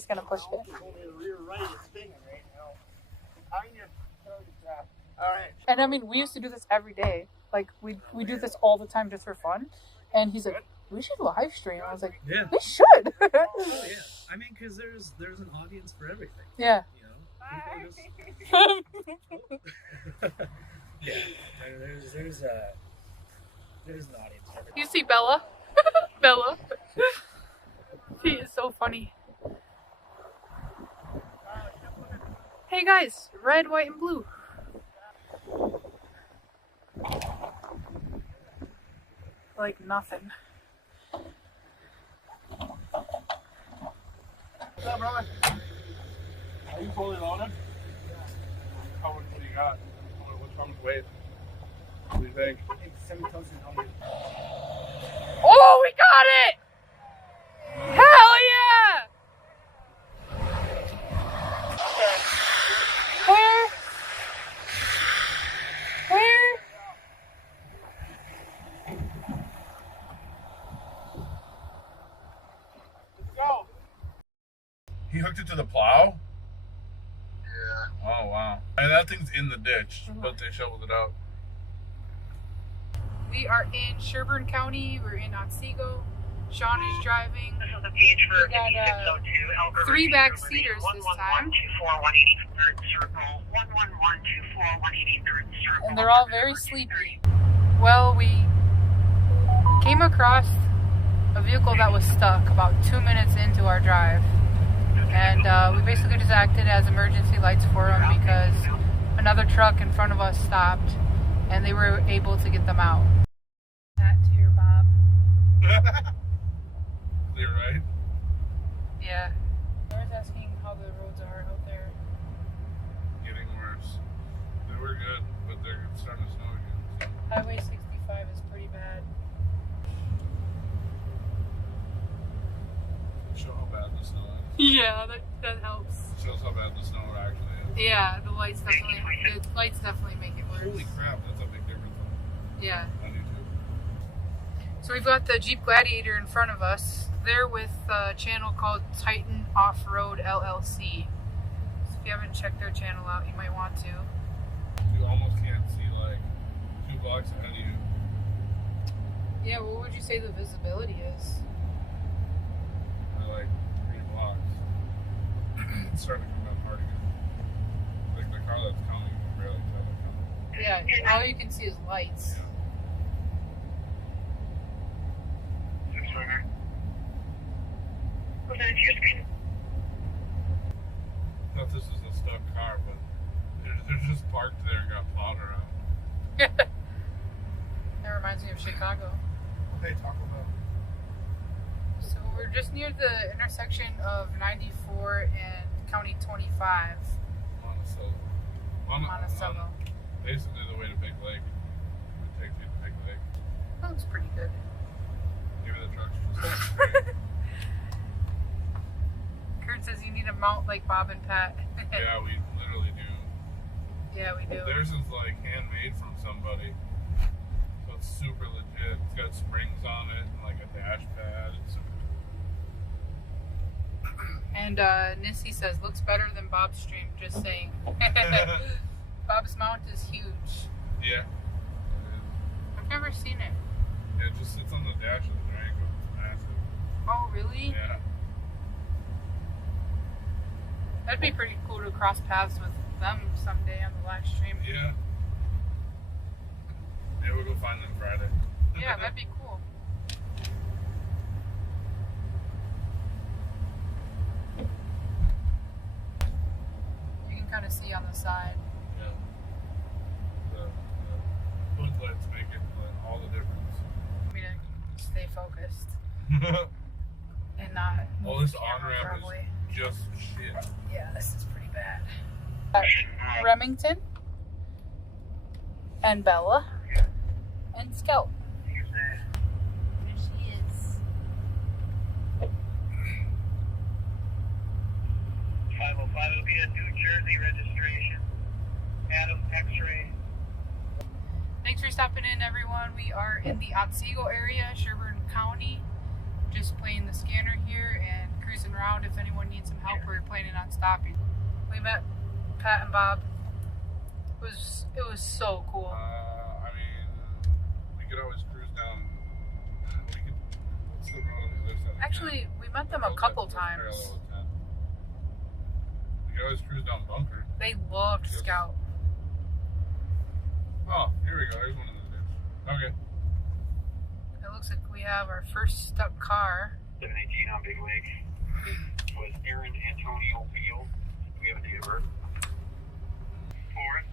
just gonna push it. And I mean, we used to do this every day. Like we do this all the time just for fun. And he's like, we should live stream. I was like, yeah, we should. Oh yeah, I mean, because there's an audience for everything. Yeah. You know, yeah, there's an audience for everything. You see Bella? Bella. She is so funny. Hey guys, red, white, and blue. Like nothing. What's up, brother? Are you fully loaded? How much do you got? What's wrong with weight? What do you think? I think 7,100. Oh, we got it! Hell yeah! Where? Let's go. He hooked it to the plow? Yeah. Oh, wow. And that thing's in the ditch, but they shoveled it out. We are in Sherburne County. We're in Otsego. Sean is driving. This is the page for We got 5602 Elbert 3 back seaters this time. 11124 circle. 11124 circle. And they're all very sleepy. Well, we came across a vehicle that was stuck about 2 minutes into our drive. And we basically just acted as emergency lights for them because another truck in front of us stopped and they were able to get them out. That to your Bob. You're right. Yeah. I was asking how the roads are out there. Getting worse. They were good, but they're starting to snow again. So. Highway 65 is pretty bad. Show how bad the snow is. Yeah, that helps. It shows how bad the snow actually is. Yeah, the lights definitely make it worse. Holy crap, that's a big difference. Yeah. I do too. So we've got the Jeep Gladiator in front of us. They're with a channel called Titan Off-Road LLC. So if you haven't checked their channel out, you might want to. You almost can't see like 2 blocks ahead of you. Yeah, what would you say the visibility is? They're like 3 blocks. It's starting to come down hard again. Like the car that's coming, you can barely tell it coming. Yeah, all you can see is lights. Yeah. Not this is a stuck car, but they're just parked there and got plowed around. That reminds me of Chicago. Hey, Taco Bell. So we're just near the intersection of 94 and County 25. Monticello. Basically the way to Big Lake. It takes you to Big Lake. That looks pretty good. Give it a truck. Just Kurt says you need a mount like Bob and Pat. yeah, we literally do. Yeah, we do. Theirs is like handmade from somebody. So it's super legit. It's got springs on it and like a dash pad. It's super And Nissy says, looks better than Bob's stream, just saying. Bob's mount is huge. Yeah. I've never seen it. It just sits on the dash of the Durango. It's massive. Oh, really? Yeah. That'd be pretty cool to cross paths with them someday on the live stream. Yeah. Maybe we'll go find them Friday. Yeah, that'd be cool. You can kind of see on the side. Yeah. The hood lights make it like, all the difference. I mean, to stay focused and not move All this the camera on-ramp probably. is just shit. Yeah, this is pretty bad. Remington and Bella and Scout. There she is. 505 will be a New Jersey registration. Adam X-ray. Thanks for stopping in, everyone. We are in the Otsego area, Sherburne County. Just playing the scanner here and cruising around if anyone needs need some help, we were planning on stopping. We met Pat and Bob. It was so cool. I mean, we could always cruise down. What's the road on the other side? Actually, we met them a couple times. We could always cruise down Bunker. They loved Scout. Oh, here we go. There's one of those days. Okay. It looks like we have our first stuck car. 718 on Big Lake. Was Aaron Antonio Field. Do we have a date of birth? 4th,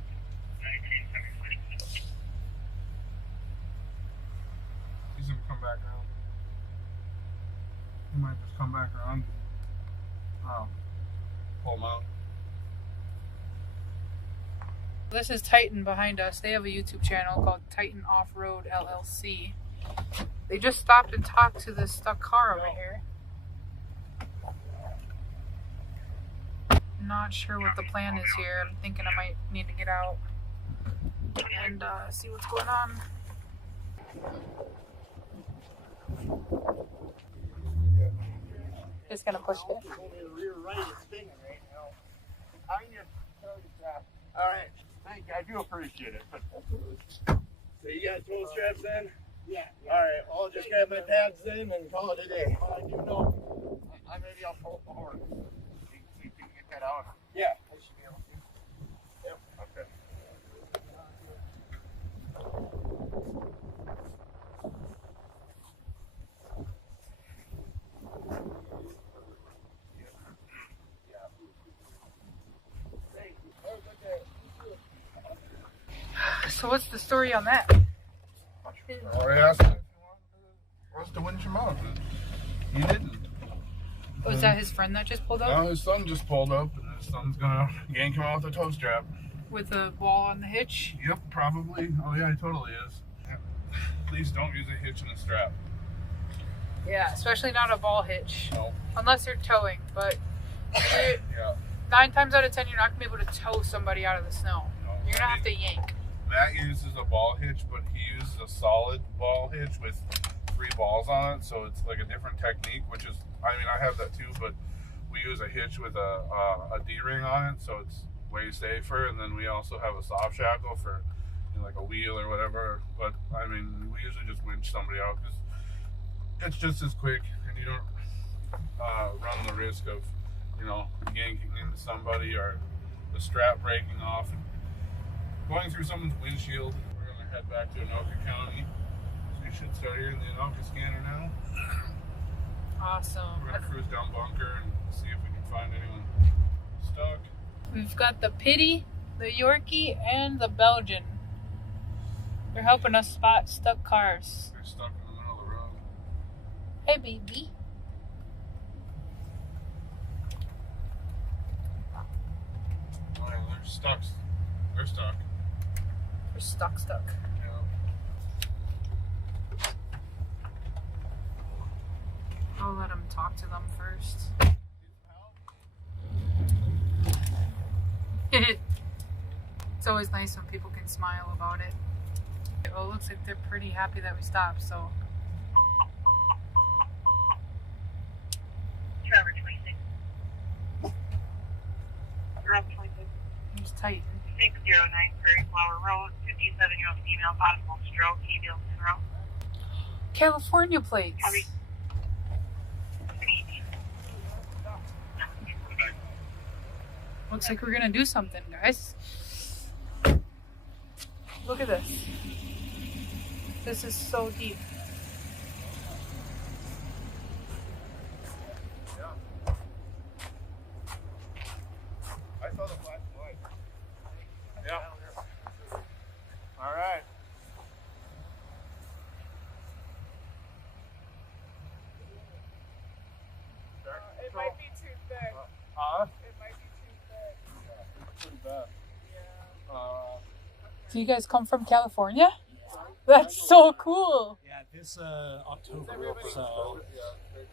1976. He's gonna come back around. He might just come back around. Pull him out. This is Titan behind us. They have a YouTube channel called Titan Off-Road LLC. They just stopped and talked to this stuck car over here. Not sure what the plan is here. I'm thinking I might need to get out and see what's going on. Just gonna push it. All right. Thank you. I do appreciate it. So you got tow straps in? Yeah. All right. I'll just grab my pads in and call it a day. I do know. Maybe I'll pull up the horn. You can get that out? Yeah. I should be able to. Yep. Okay. So what's the story on that? Already asked him if he wanted to winch him out. He didn't. Was that his friend that just pulled up? Now his son just pulled up, and his son's gonna yank him off the tow strap. With the ball on the hitch? Yep, probably. Oh yeah, he totally is. Yep. Please don't use a hitch and a strap. Yeah, especially not a ball hitch. No. Unless you're towing, but Yeah. 9 times out of 10 you're not gonna be able to tow somebody out of the snow. No. You're gonna have to yank. Matt uses a ball hitch, but he uses a solid ball hitch with 3 balls on it, so it's like a different technique, which is, I mean, I have that too, but we use a hitch with a D-ring on it, so it's way safer, and then we also have a soft shackle for, you know, like a wheel or whatever, but I mean, we usually just winch somebody out, because it's just as quick, and you don't run the risk of, you know, yanking into somebody or the strap breaking off and going through someone's windshield. We're going to head back to Anoka County. So we should start here in the Anoka scanner now. Awesome. We're going to cruise down Bunker and see if we can find anyone stuck. We've got the Pitty, the Yorkie, and the Belgian. They're helping us spot stuck cars. They're stuck in the middle of the road. Hey, baby. Oh, yeah, they're stuck. They're stuck. We're stuck. Yeah. I'll let him talk to them first. It's always nice when people can smile about it. Well, it looks like they're pretty happy that we stopped, so. Trevor 26. Rob 26. He's Titan. 609 Prairie Flower Road, 57-year-old female, possible stroke, female en route. California plates. Looks like we're gonna do something, guys. Look at this. This is so deep. I saw the flashing light. Yeah. All right. It might be too thick. It might be too thick. It's pretty bad. Yeah. Do you guys come from California? That's so cool. Yeah, this October. So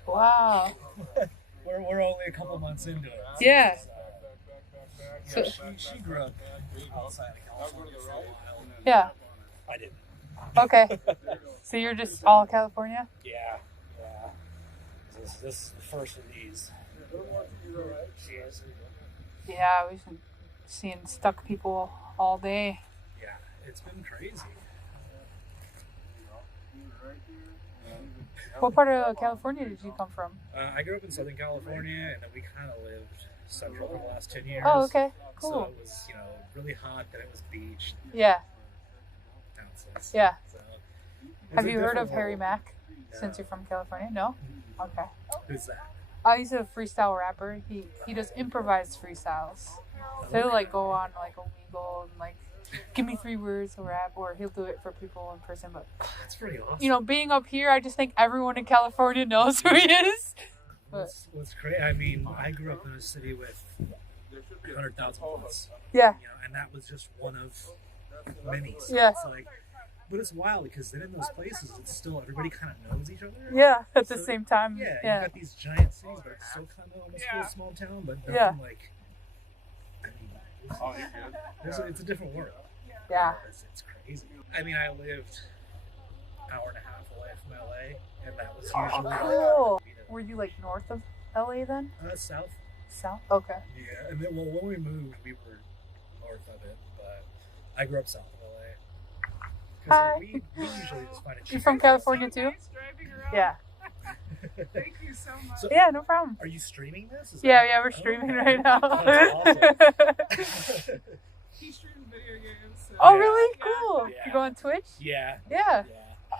Wow. we're only a couple months into it. Yeah. So she grew up outside of California for a while. Yeah. I didn't. Okay. So you're just all California? Yeah. This is the first of these. She is. Yeah, we've been seeing stuck people all day. Yeah, it's been crazy. What part of California did you come from? I grew up in Southern California, and then we kind of lived central for the last 10 years. Oh, okay. So Cool. it was, really hot, then it was beach. Yeah. Nonsense. Yeah. So, it was Have a you heard of different Harry world. Mack since you're from California? No? Okay. Who's that? He's a freestyle rapper. He does improvised freestyles. So he'll like go on like Omegle and like give me 3 words to rap, or he'll do it for people in person. But That's pretty awesome. being up here, I just think everyone in California knows who he is. What's great? I mean, I grew up in a city with 100,000 plus. Yeah. And that was just one of many. So Yeah. It's like, but it's wild because then in those places, it's still everybody kind of knows each other. Yeah. At the So, same time. Yeah, Yeah. you've got these giant cities, but it's still kind of almost feel small town, but nothing Yeah. like. I mean, Oh, you're good. it's a different world. Yeah. It's crazy. I mean, I lived an hour and a half away from LA, and that was usually Cool. like, Were you like north of LA then? south. South? Okay. Yeah, and then when we moved, we were north of it, but I grew up south of LA. Hi. Because we usually just find it You cheap. from California too? Nice driving around. Yeah. Thank you so much. So, Yeah, no problem. are you streaming this? Is Yeah, that- yeah, we're streaming right now. That's He streams video games. So. Oh, really? Yeah. Cool. Yeah. You go on Twitch? Yeah. Yeah.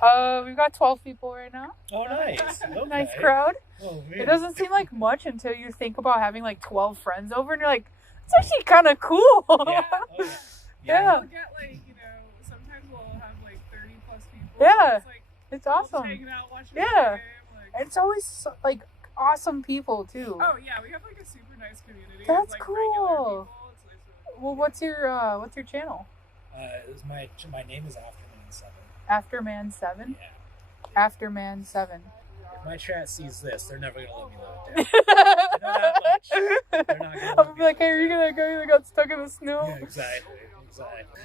Yeah. We've got 12 people right now. Oh, nice. Okay. Nice crowd. Oh, man. It doesn't seem like much until you think about having like 12 friends over, and you're like, it's actually kind of cool. Yeah. Oh, yeah. Yeah. We'll get like, sometimes we'll have like 30 plus people. Yeah. It's like It's all just awesome. hanging out, watching Yeah. the game. Like, It's always like awesome people too. oh yeah, we have like a super nice community. That's of, like, cool. regular people. It's nice. Well, what's your channel? My name is Afterman7. Afterman 7. Yeah. Afterman 7. If my chat sees this, they're never gonna let me live it down. I know that much. They're not gonna I'm let gonna be me like, hey, live are you it down. that guy that got stuck in the snow? Yeah, exactly.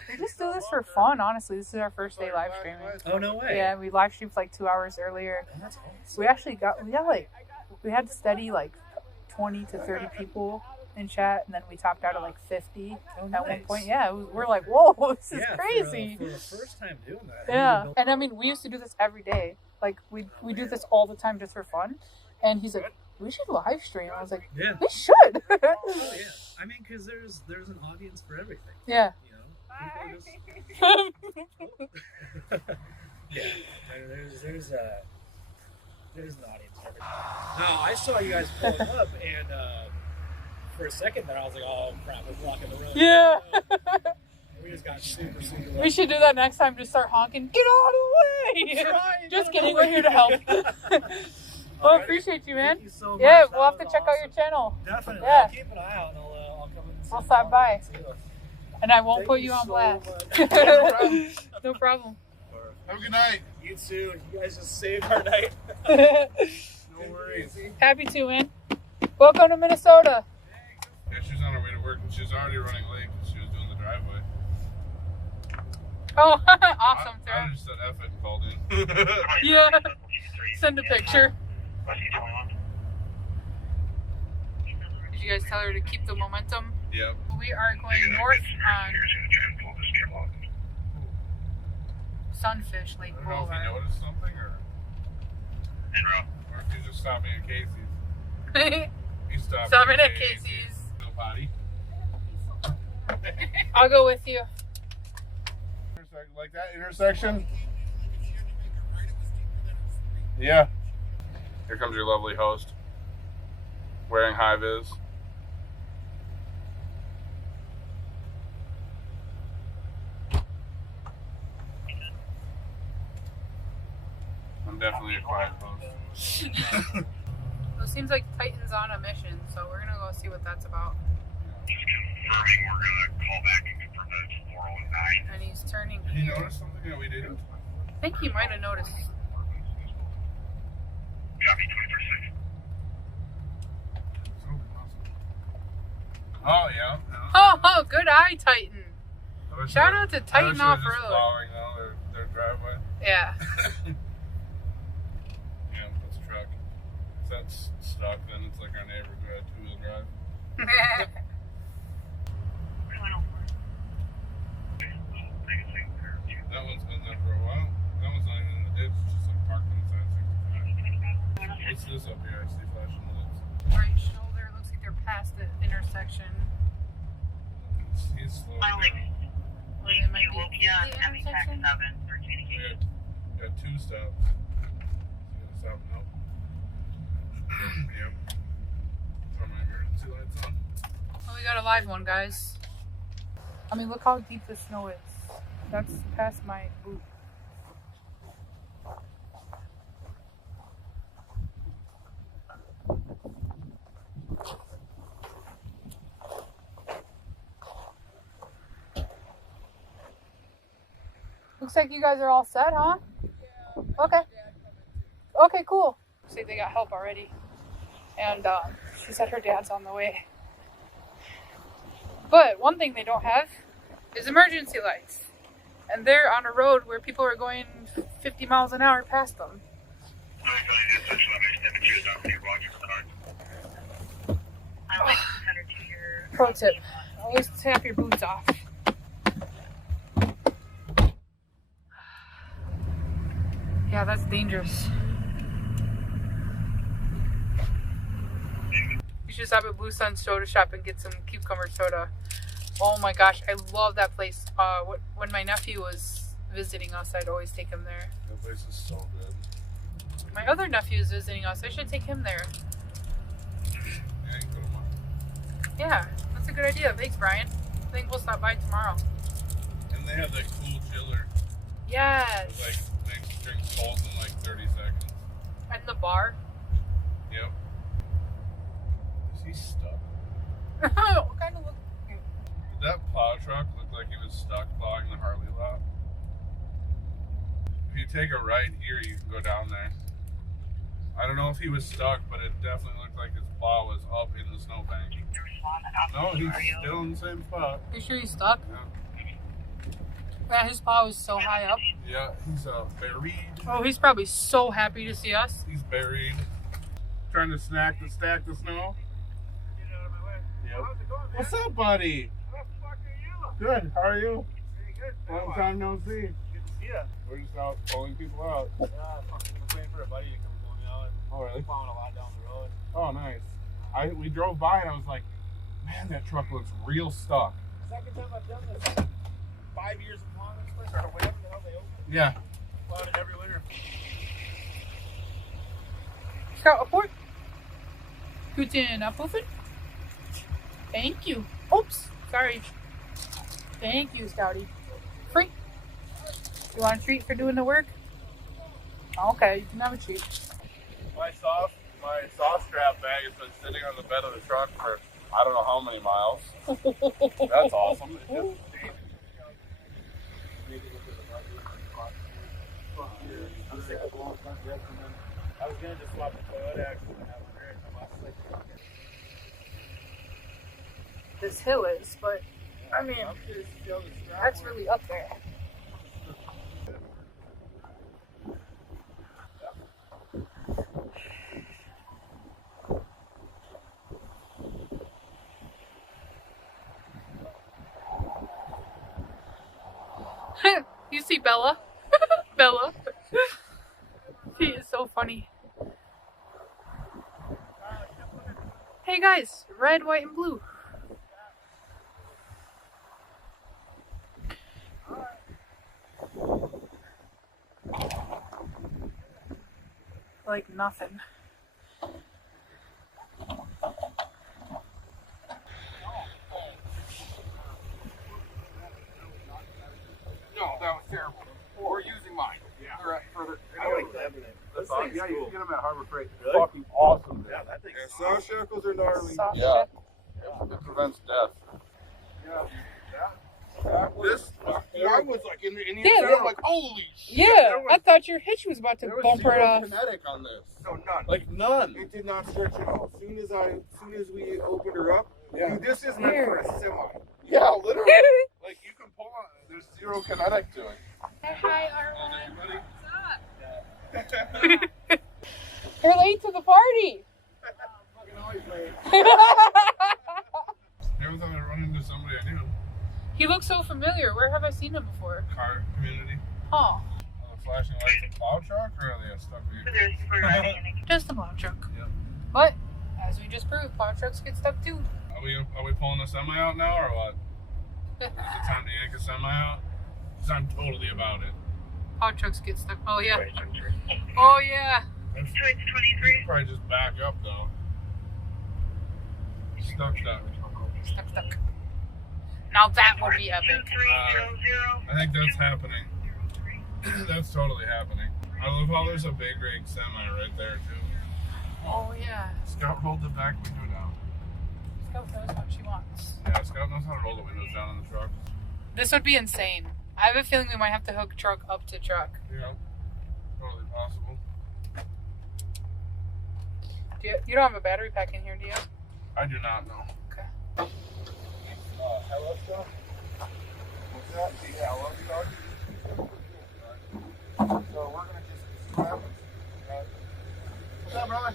We just do this for fun, honestly. This is our first day live streaming. Oh, no way. Yeah, we live streamed like 2 hours earlier. Oh, that's awesome. We had steady like 20 to 30 people in chat, and then we topped out at like 50 at one point. Yeah, we're like, whoa, this is crazy. For the first time doing that. Yeah, and I mean, we used to do this every day. Like we do this all the time just for fun. And he's like, we should live stream. I was like, Yeah. we should. Oh, yeah. I mean, because there's an audience for everything. Yeah. People just, yeah. There's an audience for everything. Now, I saw you guys pulling up, and for a second there, I was like, oh crap, we're blocking the road. Yeah. We just got super lucky. We should do that next time. Just start honking. Get out of the way! Just kidding. We're here to help. Well, appreciate you, man. Thank you so much. Yeah, That we'll have to was check out your awesome. channel. Definitely. Yeah. I'll keep an eye out, and I'll come in and I'll say stop hi by. and see you. And I won't Thank put you you on so blast. much. No problem. Have a good night. You too. You guys just saved our night. No worries. Happy to, man. Welcome to Minnesota. Yeah, she's on her way to work, and she's already running late because she was doing the driveway. Oh, awesome, I Sarah. just said F it and called in. Yeah. Send a picture. Did you guys tell her to keep the momentum? Yep. We are going north on Sunfish Lake I don't know if you Boulevard. noticed something or if you just stopping at Casey's. You stopped Stopping at Casey's. Little potty. I'll go with you. Like that intersection? Yeah. Here comes your lovely host. Wearing high vis. I'm definitely a quiet host. It seems like Titan's on a mission, so we're gonna go see what that's about. Just confirming we're gonna call back and confirm that it's 409. And he's turning Did you here. notice something that we didn't? I think he might have noticed. Copy 20%. Oh, yeah. Oh, good eye, Titan. I wish Shout I- out to I wish Titan I was just Off-Road. plowing down their driveway. Yeah. Yeah, that's a truck. that's stuck, then it's like our neighbor who had two-wheel drive. That one's been there for a while. That one's not even in the ditch, it's just like parked on the side. What's this up here? I see flashing lights. Right shoulder, looks like they're past the intersection. He's slowing down. They might be in the intersection. We had two stops. He's gonna stop now. Yep. Turn my emergency lights on. Oh, we got a live one, guys. I mean, look how deep the snow is. That's past my boot. Looks like you guys are all set, huh? Yeah. Okay. Okay, cool. See, they got help already. And she said her dad's on the way. But one thing they don't have is emergency lights. And they're on a road where people are going 50 miles an hour past them. Pro tip, always tap your boots off. Yeah, that's dangerous. You should stop at Blue Sun Soda Shop and get some cucumber soda. Oh my gosh, I love that place. When my nephew was visiting us, I'd always take him there. That place is so good. My other nephew is visiting us. I should take him there. Yeah, you can put 'em on. Yeah, that's a good idea. Thanks, Brian. I think we'll stop by tomorrow. And they have that cool chiller. Yes. It, like, makes drinks cold in like 30 seconds. And the bar. Yep. Is he stuck? What kind of look? Did that plow truck look like he was stuck plowing the Harley lot? If you take a right here, you can go down there. I don't know if he was stuck, but it definitely looked like his plow was up in the snowbank. No, he's still in the same spot. You sure he's stuck? Yeah. Yeah, his plow is so high up. Yeah, he's buried. Oh, he's probably so happy to see us. He's buried. Trying to stack the snow. Get out of my way. Yep. How's it going, man? What's up, buddy? How the fuck are you? Good. How are you? Pretty good. Long time no see. Good to see you. We're just out pulling people out. I'm waiting for a buddy to come pull me out. Oh, really? Plowing a lot down the road. Oh, nice. We drove by and I was like, man, that truck looks real stuck. Second time I've done this. 5 years of plowing this place. Or whatever the hell they open. Yeah. Plowed it every winter. Scout report. Guten Abrufen. Thank you. Oops, sorry. Thank you, Scouty. Free. You want a treat for doing the work? Okay, you can have a treat. My soft strap bag has been sitting on the bed of the truck for I don't know how many miles. That's awesome. It just I was gonna just swap the Toyota axle and have a rear come off. This hill is, but I mean, that's really up there. You see Bella? Bella. She is so funny. Hey guys, red, white, and blue. Like nothing. no, that was terrible. We're using mine. Yeah. I like that. That's awesome. Yeah, you can get them at Harbor Freight. Really? Fucking awesome. Yeah, that thing's soft shackles are gnarly. Soft Yeah. shackle. It prevents death. Yeah. This, I was like in the Yeah. I'm like, holy shit. Yeah, I thought your hitch was about to There was bump right zero off. kinetic on this. No, none. Like none. It did not stretch at all. As soon as we opened her up, Yeah. dude, this is meant for a semi. Yeah, literally. Like you can pull on. There's zero kinetic to it. Hi, Everybody. You're late to the party. Fucking always late. Every time I run into somebody I knew. He looks so familiar. Where have I seen him before? Car community. Oh, Are the flashing lights a plow truck or are they a stuck vehicle? just a plow truck. Yep. But as we just proved, plow trucks get stuck too. Are we pulling a semi out now or what? Is it time to yank a semi out? Because I'm totally about it. Plow trucks get stuck. Oh yeah. Oh yeah. You could probably just back up though. Stuck. Stuck. Now that would be epic. I think that's happening. That's totally happening. I love how there's a big rig semi right there too. Oh yeah. Scout, hold the back window down. Scout knows what she wants. Yeah, Scout knows how to roll the windows down on the truck. This would be insane. I have a feeling we might have to hook truck up to truck. Yeah, totally possible. You don't have a battery pack in here, do you? I do not know. Okay. Hello, stuff. What's that? Yeah, hello, stuff. So we're gonna just see what happens. What's up, brother?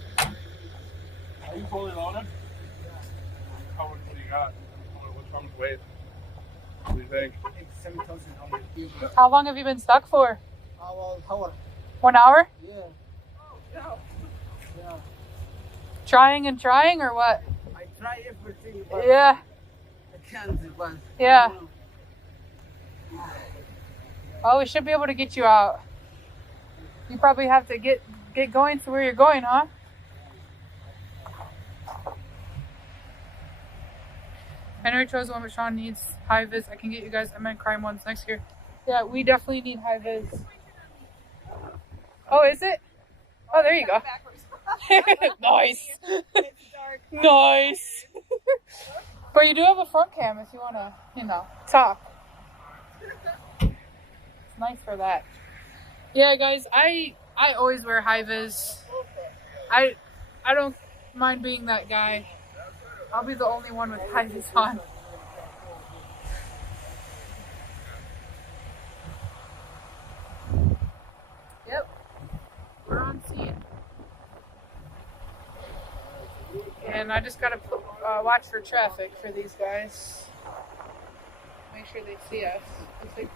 Are you fully loaded? How much do you got? What's wrong with weight? What do you think? I think 7,000. How long have you been stuck for? Well, how? 1 hour? Yeah. No. Yeah. Trying or what? I try everything, but Yeah. I can't. But Yeah. Well, we should be able to get you out. You probably have to get going to where you're going, huh? I know you chose one, but Sean needs high vis. I can get you guys MN Crime ones next year. Yeah, we definitely need high vis. Oh, is it? Oh, there you go. Nice. Nice. But you do have a front cam if you want to, talk. It's nice for that. Yeah, guys, I always wear high vis. I don't mind being that guy. I'll be the only one with high vis on. Yep, we're on scene. And I just gotta watch for traffic for these guys. Make sure they see us. Looks like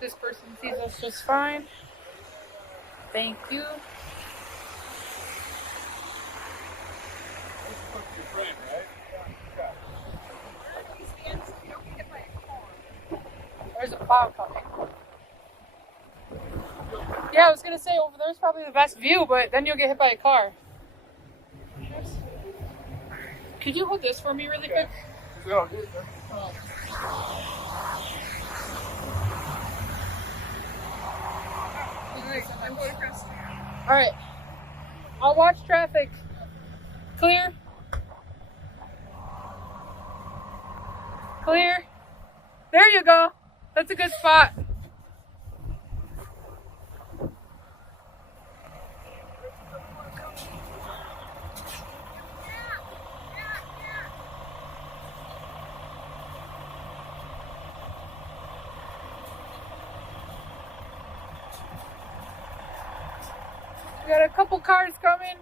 this person sees us just fine. Thank you. There's a plow coming. Yeah, I was gonna say over there's probably the best view, but then you'll get hit by a car. Could you hold this for me really quick? Alright. I'll watch traffic. Clear? Clear? There you go. That's a good spot. We got a couple cars coming.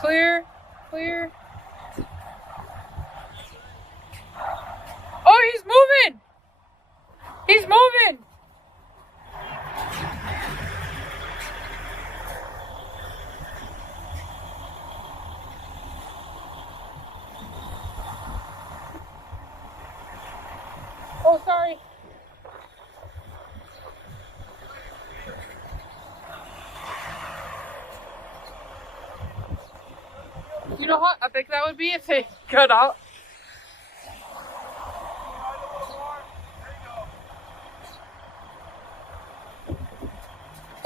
Clear, clear. Oh, he's moving! He's moving! Oh, sorry. You know how epic that would be if they got out?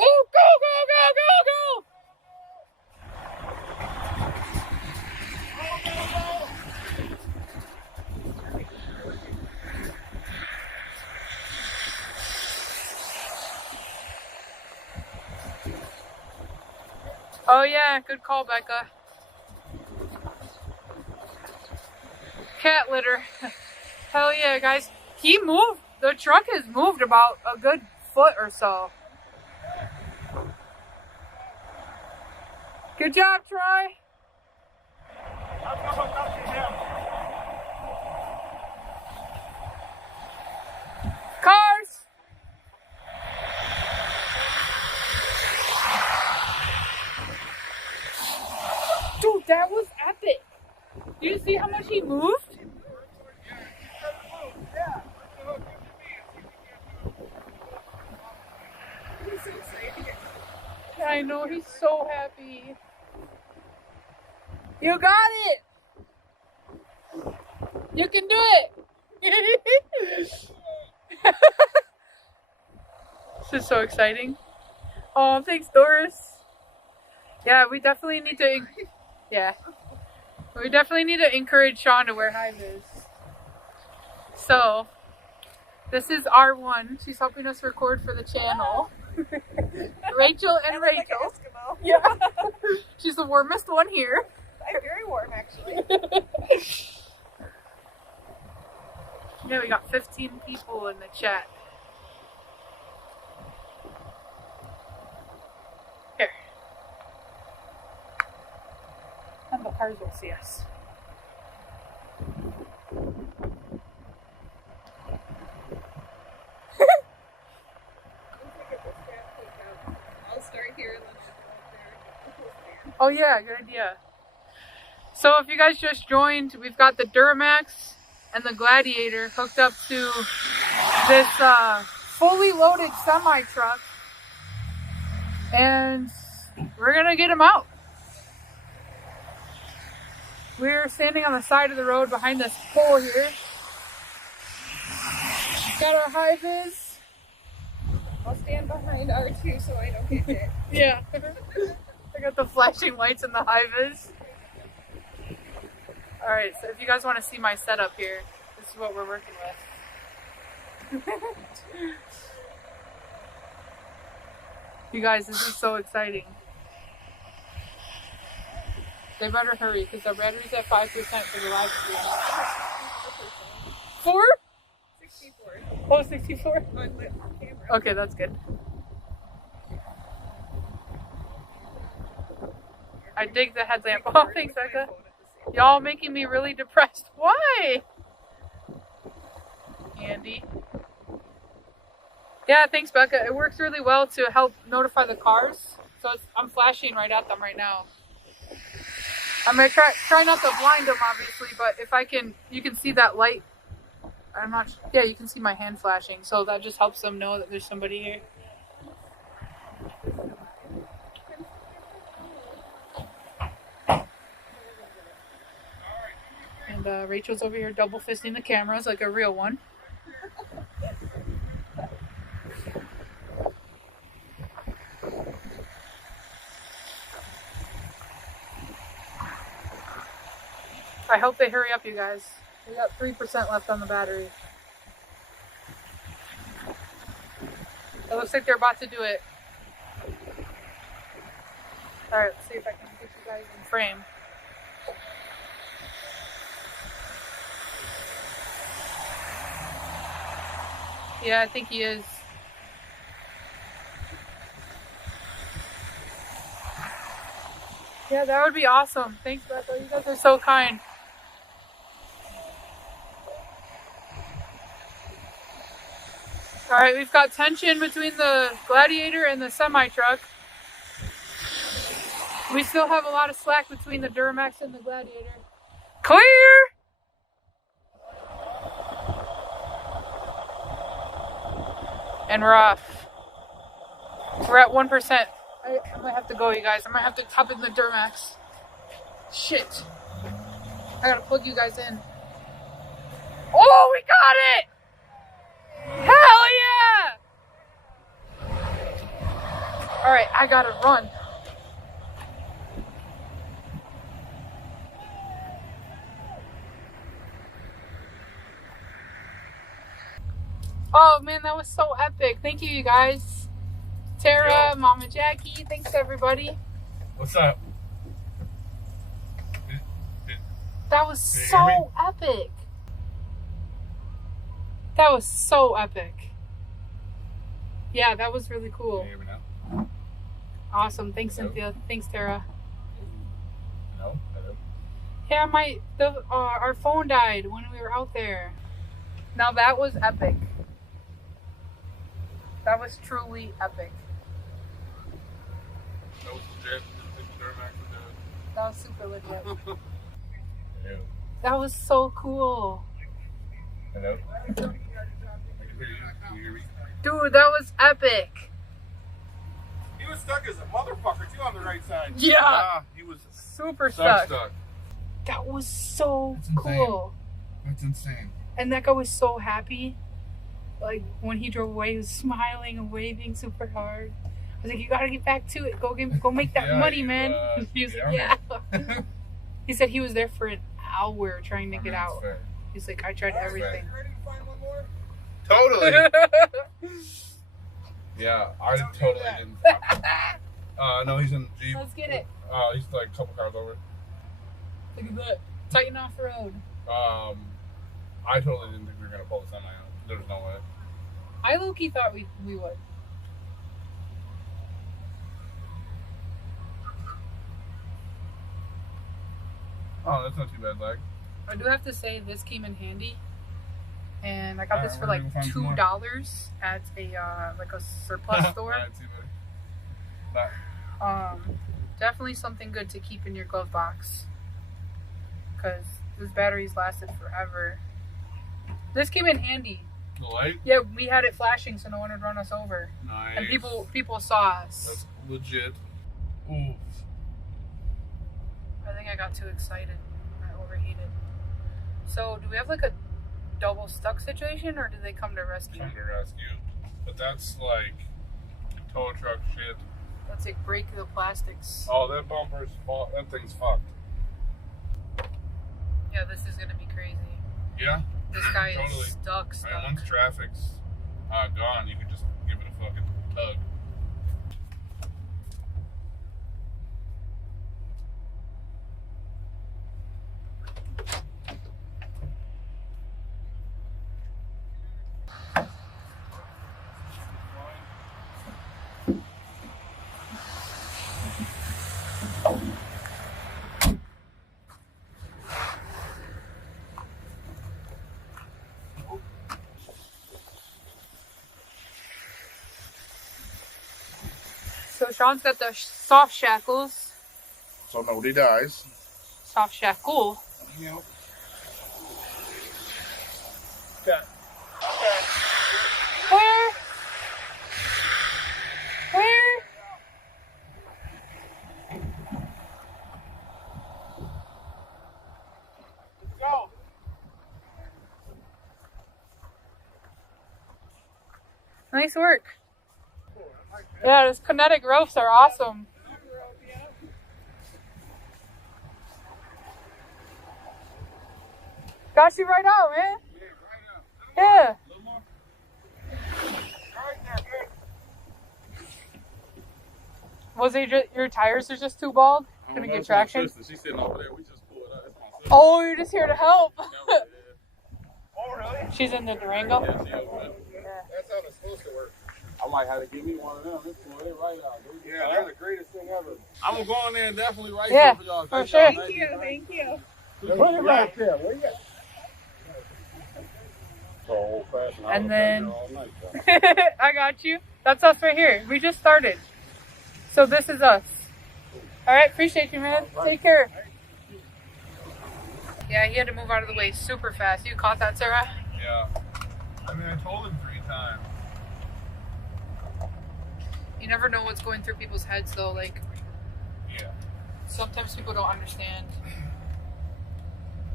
Oh, go, go, go, go, go! Oh yeah, good call, Becca. Cat litter. Hell yeah, guys. He moved. The truck has moved about a good foot or so. Good job, Troy. Cars. Dude, that was epic. Do you see how much he moved? I know, he's so happy. You got it! You can do it! This is so exciting. Oh, thanks, Doris. Yeah, we definitely need to... Yeah. We definitely need to encourage Sean to wear high vis. So, this is R1. She's helping us record for the channel. Rachel and Rachel. Eskimo. Yeah. She's the warmest one here. I'm very warm, actually. Yeah, we got 15 people in the chat. Here. And the cars will see us. I'll start here and then I'll go up there. Oh yeah, good idea. So if you guys just joined, we've got the Duramax and the Gladiator hooked up to this fully loaded semi truck, and we're gonna get them out. We're standing on the side of the road behind this pole here. Got our high vis. I'll stand behind R2 so I don't get hit. Yeah. I got the flashing lights and the high vis. Alright, so if you guys want to see my setup here, this is what we're working with. You guys, this is so exciting. They better hurry because the battery's at 5% for the live stream. 4? 64. Oh, 64? On camera. Okay, that's good. I dig the headlamp. Oh, thanks, Becca. Y'all making me really depressed. Why? Andy. Yeah, thanks, Becca. It works really well to help notify the cars. So I'm flashing right at them right now. I'm gonna try not to blind them, obviously, but if I can, you can see that light. I'm not. Yeah, you can see my hand flashing, so that just helps them know that there's somebody here. And Rachel's over here double fisting the cameras like a real one. I hope they hurry up, you guys. We got 3% left on the battery. It looks like they're about to do it. Alright, let's see if I can get you guys in frame. Yeah, I think he is. Yeah, that would be awesome. Thanks, Becca. You guys are so kind. Alright, we've got tension between the Gladiator and the semi-truck. We still have a lot of slack between the Duramax and the Gladiator. Clear! And we're off. We're at 1%. I might have to go, you guys. I might have to hop in the Duramax. Shit. I gotta plug you guys in. Oh, we got it! Hell yeah! Alright, I gotta run. Oh man, that was so epic. Thank you, you guys. Tara, Mama Jackie, thanks everybody. What's up? That was Can you hear me? so epic. That was so epic. Yeah, that was really cool. Can you hear me now? Awesome. Thanks, Hello? Cynthia. Thanks, Tara. No? Hello? Yeah, our phone died when we were out there. Now that was epic. That was truly epic. That was legit. That was super legit. Hello? That was so cool. Hello? I can hear you. Can you hear me? Dude, that was epic. He was stuck as a motherfucker too on the right side. Yeah. Ah, he was Super stuck. That was so That's insane. cool. That's insane. And that guy was so happy. Like, when he drove away, he was smiling and waving super hard. I was like, you gotta get back to it. Go make that Yeah, money, you, man. He was like, yeah. yeah. He said he was there for an hour trying to get That's out. fair. He's like, I tried everything. Ready to find one more? Totally. Yeah, I totally didn't. No, he's in Jeep. Let's get it. He's like a couple cars over. Look at that. Tighten off the road. I totally didn't think we were gonna pull this on my own. There's no way. I low-key thought we would. Oh, that's not too bad, lag. I do have to say this came in handy, and I got this Alright, for we're like gonna go find some more. $2 at a like a surplus store. Alright, see you, buddy. Bye. Definitely something good to keep in your glove box, because this battery's lasted forever. This came in handy. The light? Yeah, we had it flashing so no one would run us over, Nice. and people saw us. That's legit. Ooh. I think I got too excited. I overheated. So, do we have like a double stuck situation, or do they come to rescue? Come to rescue. But that's like tow truck shit. Let's like break the plastics. Oh, that bumper's that thing's fucked. Yeah, this is gonna be crazy. Yeah? This guy Totally. is stuck. I mean, once traffic's gone, you can just give it a fucking tug. So Sean's got the soft shackles. So nobody dies. Soft shackle. Yep. Okay. Where? Where? Let's go. Nice work. Yeah, those kinetic ropes are awesome. Got you right out, man. Yeah. Was it just, your tires are just too bald? Couldn't get traction? She's sitting over there. We just pulled it up. That's my sister. Oh, you're just here to help. Oh, really? She's in the Durango. Yeah, she is, man. That's how it's supposed to work. I might have to give me one of them. Let's pull it right out, dude. Yeah, they're the greatest thing ever. I'm gonna go in there and definitely write Yeah, for y'all. for sure. Thank you. Put it right there. Where you at? So old fashioned. And then I got you. That's us right here. We just started. So this is us. All right, appreciate you, man. Take care. Yeah, he had to move out of the way super fast. You caught that, Sarah? Yeah. I mean, I told him 3 times. You never know what's going through people's heads, though. Like, Yeah. sometimes people don't understand.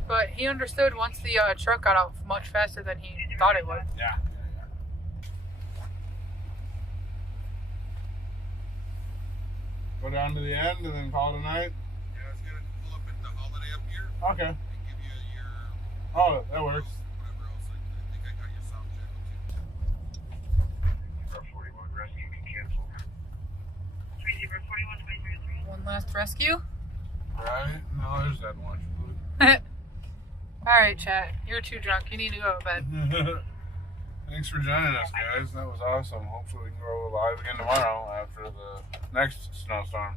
But he understood once the truck got out much faster than he thought it would. Yeah. Go down to the end and then call it a night? Yeah, it's gonna pull up at the holiday up here Okay. and give you your Oh, that works. whatever else. I think I got your soft jacket too. Zebra 41 rescue can cancel. 3041 2033. 1 last rescue. Right? No, there's that much food. Alright, chat. You're too drunk. You need to go to bed. Thanks for joining us, guys. That was awesome. Hopefully we can go live again tomorrow after the next snowstorm.